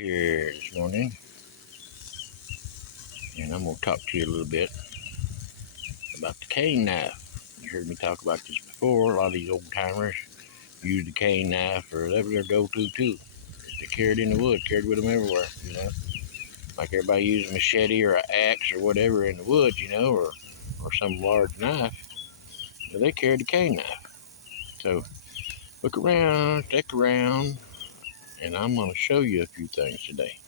Here this morning, and I'm going to talk to you a little bit about the cane knife. You heard me talk about this before. A lot of these old timers use the cane knife, or that was their go-to too. They carried in the woods, carried with them everywhere, like everybody uses a machete or an axe or whatever in the woods, or some large knife. But they carried the cane knife. So look around, stick around, and I'm going to show you a few things today.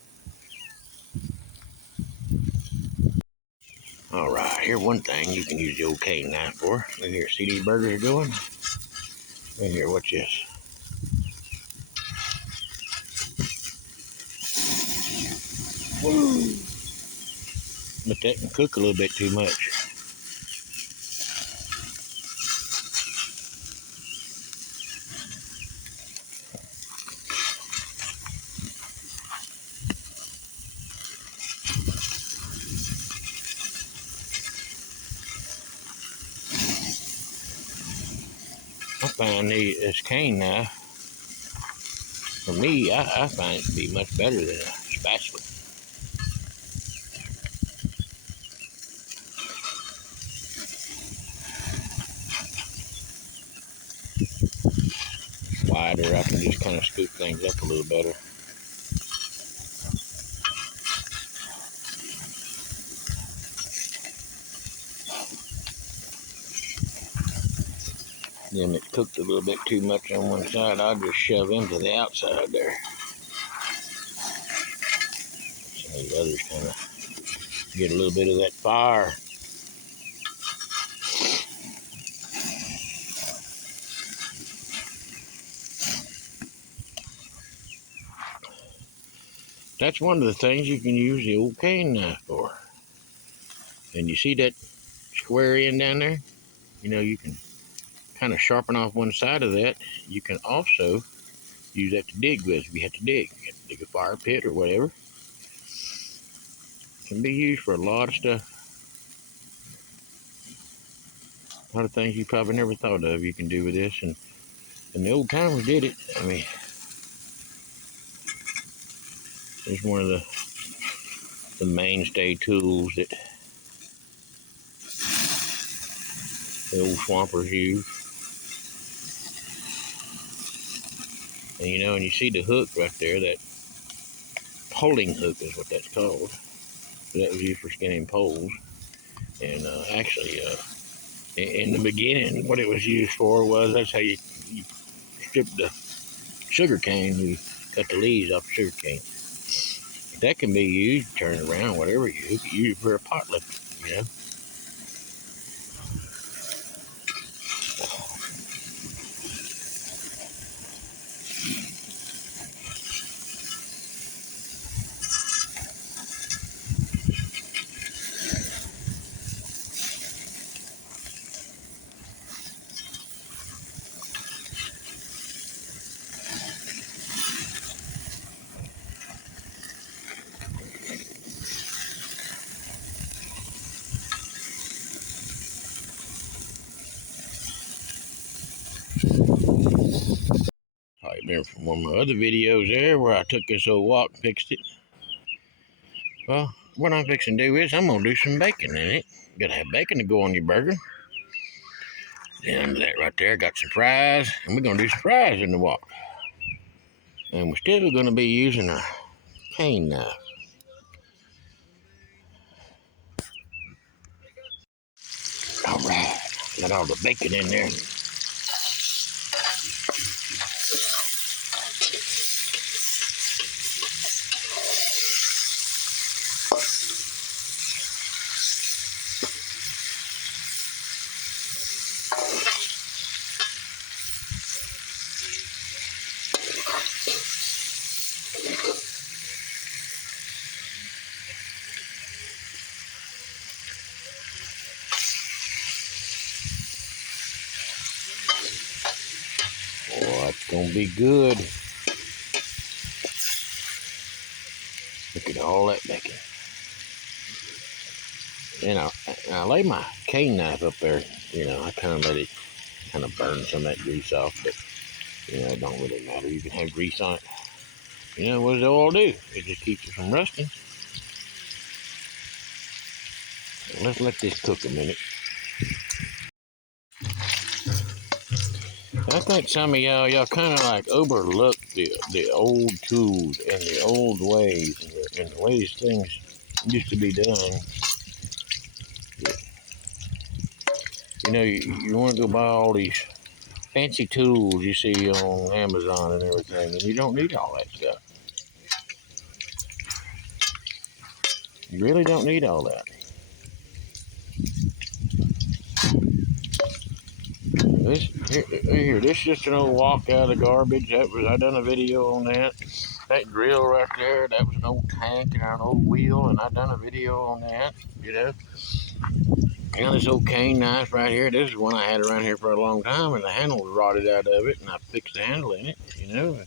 All right, here's one thing you can use the old cane knife for. Look here, see these burgers are doing? Look here, watch this. Woo! But that can cook a little bit too much. I find this cane knife, for me, I find it to be much better than a spatula. Wider, I can just kind of scoop things up a little better. Then it cooked a little bit too much on one side, I'll just shove into the outside there. Some of these others kind of get a little bit of that fire. That's one of the things you can use the old cane knife for. And you see that square end down there? You can kind of sharpen off one side of that. You can also use that to dig with if you have to dig. You have to dig a fire pit or whatever. It can be used for a lot of stuff. A lot of things you probably never thought of you can do with this. And the old timers did it. I mean, it's one of the mainstay tools that the old swampers use. And you see the hook right there, that poling hook is what that's called. That was used for skinning poles. And actually, in the beginning, what it was used for was, that's how you strip the sugar cane. You cut the leaves off the sugar cane. That can be used, turn it around, whatever you can use it for a pot lifter, I remember from one of my other videos there where I took this old wok and fixed it. Well, what I'm fixing to do is I'm going to do some bacon in it. You gotta have bacon to go on your burger. And under that right there, got some fries. And we're going to do some fries in the wok. And we're still going to be using a cane knife. All right, got all the bacon in there. Oh, it's going to be good. Look at all that bacon. And I lay my cane knife up there. I kind of let it kind of burn some of that grease off, but it don't really matter. You can have grease on it. You know, what does the oil do? It just keeps it from rusting. So let's let this cook a minute. I think some of y'all kind of like overlook the old tools and the old ways and the ways things used to be done. You know, you want to go buy all these fancy tools you see on Amazon and everything, and you don't need all that stuff. You really don't need all that. This is just an old walk out of garbage. I done a video on that. That drill right there, that was an old tank and an old wheel, and I done a video on that. You know, and this old cane knife right here. This is one I had around here for a long time, and the handle was rotted out of it, and I fixed the handle in it. You know, I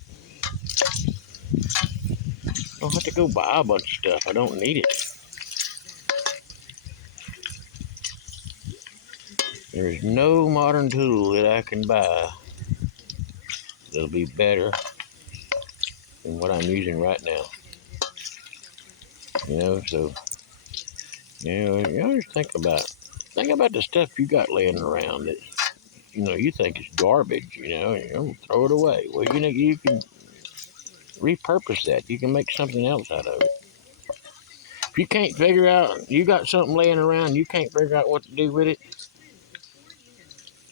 don't have to go buy a bunch of stuff. I don't need it. There's no modern tool that I can buy that'll be better than what I'm using right now. You know, so you always think about the stuff you got laying around that you think is garbage. You throw it away. Well, you can repurpose that. You can make something else out of it. If you can't figure out, you got something laying around, you can't figure out what to do with it,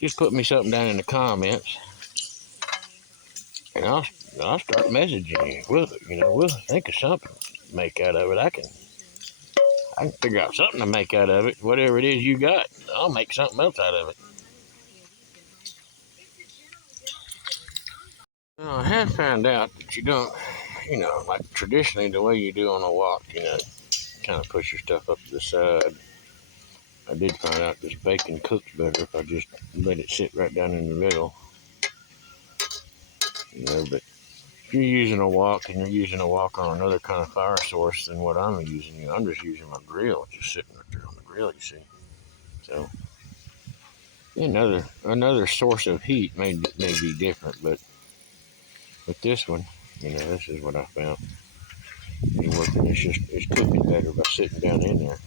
just put me something down in the comments, and I'll start messaging you. We'll think of something to make out of it. I can figure out something to make out of it. Whatever it is you got, I'll make something else out of it. Now, I have found out that you don't, like traditionally the way you do on a walk, kind of push your stuff up to the side. I did find out this bacon cooks better if I just let it sit right down in the middle. But if you're using a wok and you're using a wok on another kind of fire source than what I'm using, I'm just using my grill, just sitting right there on the grill, you see. So another source of heat may be different, but with this one, this is what I found. It's working. It's cooking better by sitting down in there.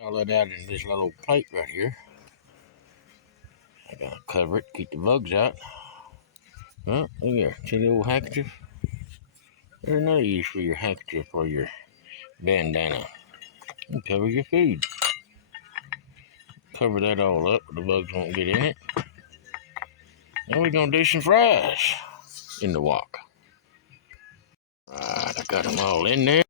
All that out in this little plate right here. I gotta cover it, keep the bugs out. Oh, look here. See the old handkerchief? There's another use for your handkerchief or your bandana. And cover your food. Cover that all up, the bugs won't get in it. Now we're gonna do some fries in the wok. Right, I got them all in there.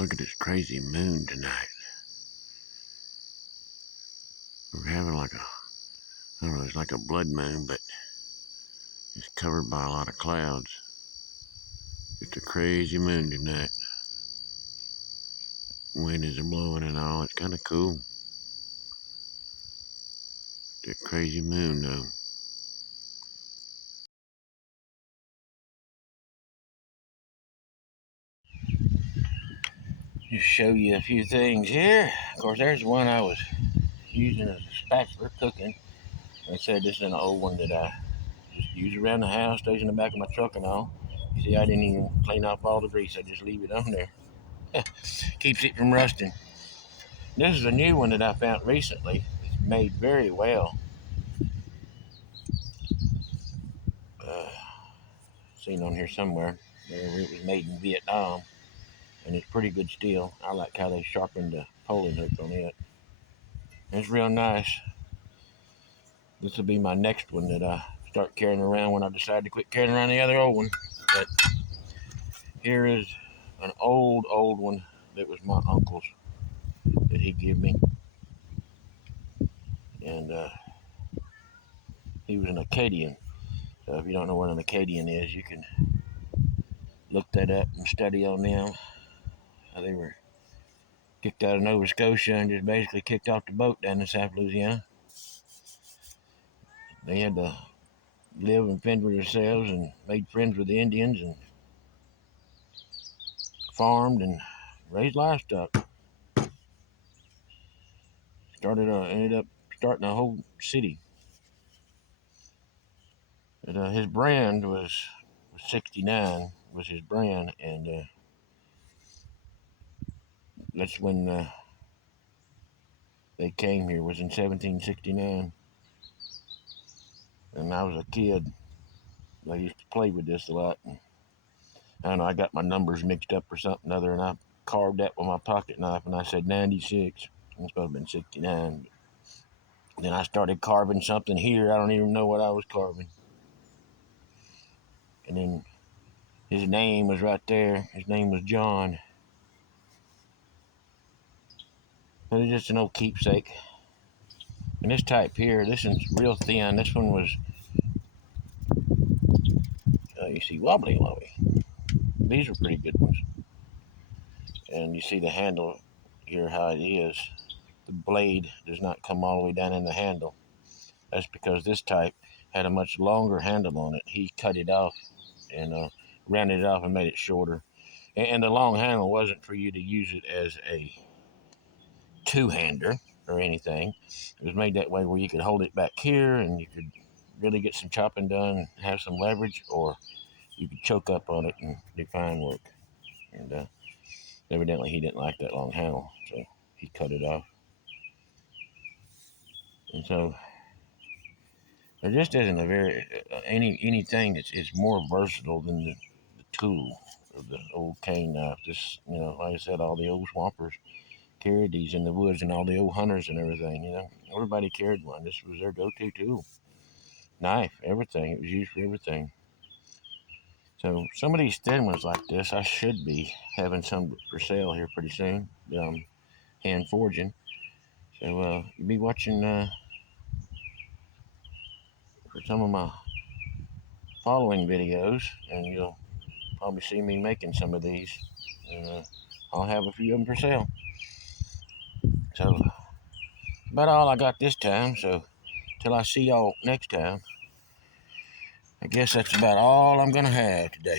Look at this crazy moon tonight. We're having I don't know, it's like a blood moon, but it's covered by a lot of clouds. It's a crazy moon tonight. Wind is blowing and all. It's kind of cool. That crazy moon, though. Just show you a few things here. Of course, there's one I was using as a spatula cooking. Like I said, this is an old one that I just use around the house, stays in the back of my truck and all. See, I didn't even clean off all the grease. I just leave it on there. Keeps it from rusting. This is a new one that I found recently. It's made very well. Uh, Seen on here somewhere. It was made in Vietnam, and it's pretty good steel. I like how they sharpened the polling hook on it. It's real nice. This will be my next one that I start carrying around when I decide to quit carrying around the other old one. But here is an old one that was my uncle's that he gave me, and he was an Acadian. So if you don't know what an Acadian is, you can look that up and study on them. They were kicked out of Nova Scotia and just basically kicked off the boat down in South Louisiana. They had to live and fend for themselves and made friends with the Indians, and farmed and raised livestock. Ended up starting a whole city. And, his brand was 69 was his brand, and that's when they came here. Was in 1769, and I was a kid. I used to play with this a lot. And I don't know. I got my numbers mixed up or something other, and I carved that with my pocket knife, and I said 96. It's supposed to have been 69. Then I started carving something here. I don't even know what I was carving. And then his name was right there. His name was John. But it's just an old keepsake. And this type here, this one's real thin. This one was, you see, wobbly. These are pretty good ones. And you see the handle here, how it is. The blade does not come all the way down in the handle. That's because this type had a much longer handle on it. He cut it off and rounded it off and made it shorter. And the long handle wasn't for you to use it as a two-hander or anything. It was made that way where you could hold it back here and you could really get some chopping done and have some leverage, or you could choke up on it and do fine work. And evidently he didn't like that long handle, so he cut it off. And so there just isn't a very anything that's is more versatile than the tool of the old cane knife. This, like I said, all the old swampers carried these in the woods, and all the old hunters and everything. Everybody carried one. This was their go-to tool. Knife, everything. It was used for everything. So some of these thin ones like this, I should be having some for sale here pretty soon. Hand forging. So you'll be watching for some of my following videos, and you'll probably see me making some of these. And I'll have a few of them for sale. So about all I got this time. So till I see y'all next time, I guess that's about all I'm gonna have today.